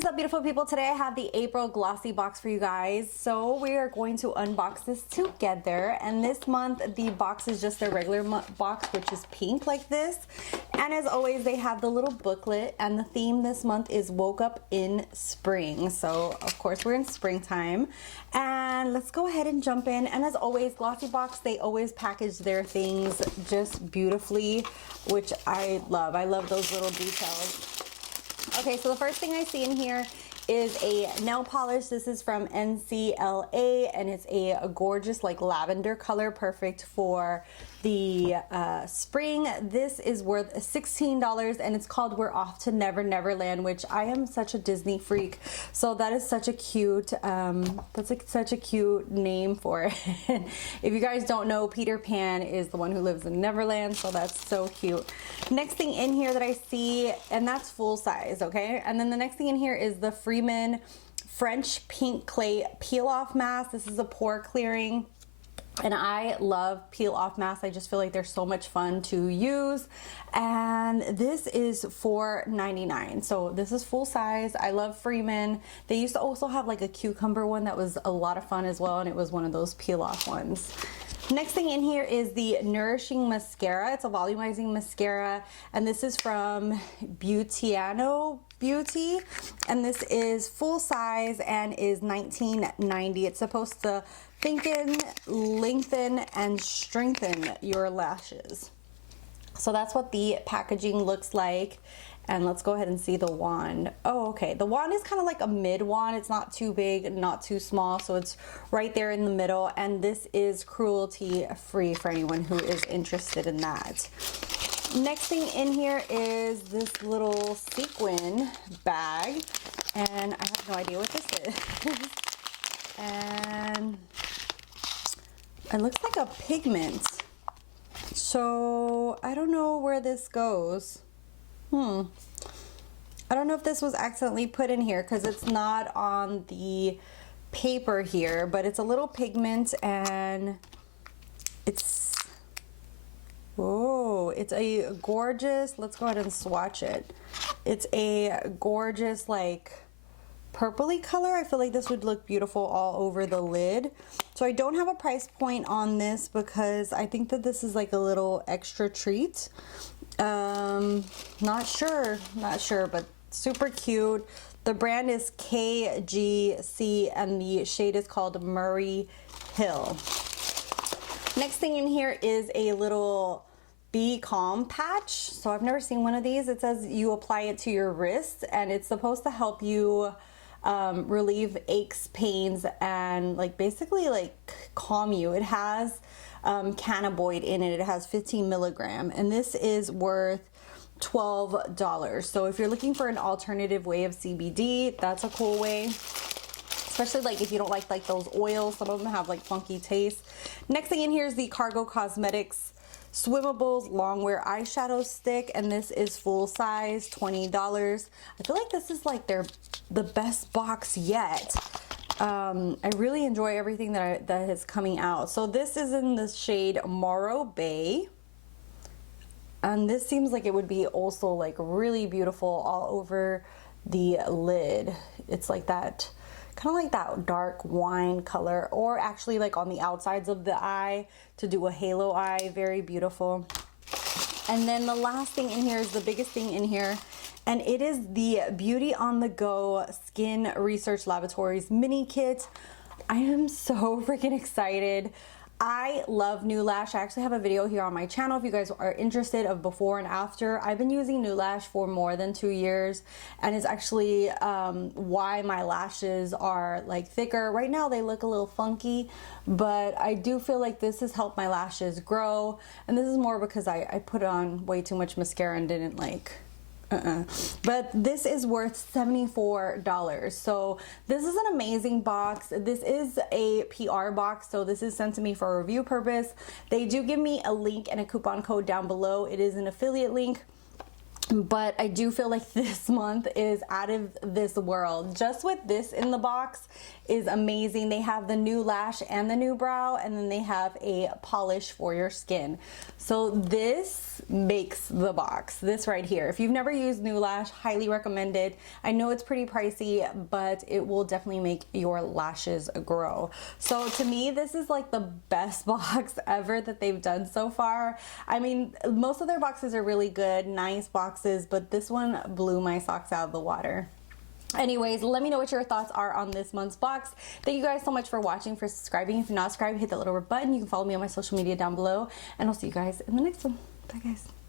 What is up, beautiful people? Today I have the April glossy box for you guys. So we are going to unbox this together, and this month the box is just a regular box, which is pink like this. And as always, they have the little booklet, and the theme this month is Woke Up in Spring. So of course we're in springtime, and let's go ahead and jump in. And as always, Glossybox, they always package their things just beautifully, which I love. I love those little details. Okay, so the first thing I see in here is a nail polish. This is from NCLA, and it's a gorgeous like lavender color, perfect for the spring. This is worth $16, and it's called We're Off to Never Neverland, which I am such a Disney freak, so that is such a cute that's like such a cute name for it. If you guys don't know, Peter Pan is the one who lives in Neverland, so that's so cute. Next thing in here that I see, and that's full size, okay? And then the next thing in here is the Freeman French Pink Clay Peel Off Mask. This is a pore clearing, and I love peel off masks. I just feel like they're so much fun to use. And this is $4.99. So this is full size. I love Freeman. They used to also have like a cucumber one that was a lot of fun as well, and it was one of those peel off ones. Next thing in here is the Nourishing Mascara. It's a volumizing mascara, and this is from Beautiano Beauty, and this is full size and is $19.90. It's supposed to thicken, lengthen, and strengthen your lashes. So that's what the packaging looks like. And let's go ahead and see the wand. Oh, okay. The wand is kind of like a mid wand. It's not too big, not too small. So it's right there in the middle. And this is cruelty free for anyone who is interested in that. Next thing in here is this little sequin bag. And I have no idea what this is. And it looks like a pigment. So I don't know where this goes. I don't know if this was accidentally put in here because it's not on the paper here, but it's a little pigment, and it's, oh, it's a gorgeous, let's go ahead and swatch it. It's a gorgeous like purpley color. I feel like this would look beautiful all over the lid. So I don't have a price point on this because I think that this is like a little extra treat. Not sure, but super cute. The brand is KGC, and the shade is called Murray Hill. Next thing in here is a little Be Calm patch. So I've never seen one of these. It says you apply it to your wrist, and it's supposed to help you relieve aches, pains, and like basically like calm you. It has cannabinoid in it. It has 15 milligram, and this is worth $12. So if you're looking for an alternative way of CBD, that's a cool way, especially like if you don't like those oils. Some of them have like funky taste. Next thing in here is the Cargo Cosmetics Swimmables Longwear Eyeshadow Stick, and this is full size, $20. I feel like this is like the best box yet. I really enjoy everything that is coming out. So this is in the shade Morro Bay, and this seems like it would be also like really beautiful all over the lid. It's like that, kind of like that dark wine color, or actually like on the outsides of the eye to do a halo eye. Very beautiful. And then the last thing in here is the biggest thing in here, and it is the Beauty on the Go Skin Research Laboratories mini kit. I am so freaking excited. I love New Lash. I actually have a video here on my channel if you guys are interested of before and after. I've been using New Lash for more than 2 years, and it's actually why my lashes are like thicker. Right now they look a little funky, but I do feel like this has helped my lashes grow, and this is more because I put on way too much mascara and didn't like but this is worth $74. So this is an amazing box. This is a PR box, so this is sent to me for a review purpose. They do give me a link and a coupon code down below. It is an affiliate link. but I do feel like this month is out of this world. Just with this in the box is amazing. They have the new lash and the new brow, and then they have a polish for your skin. So this makes the box, this right here. If you've never used new lash, highly recommended. I know it's pretty pricey, but it will definitely make your lashes grow. So to me, this is like the best box ever that they've done so far. I mean, most of their boxes are really good, nice boxes, but this one blew my socks out of the water. Anyways, let me know what your thoughts are on this month's box. Thank you guys so much for watching, for subscribing. If you're not subscribed, hit that little red button. You can follow me on my social media down below, and I'll see you guys in the next one. Bye guys.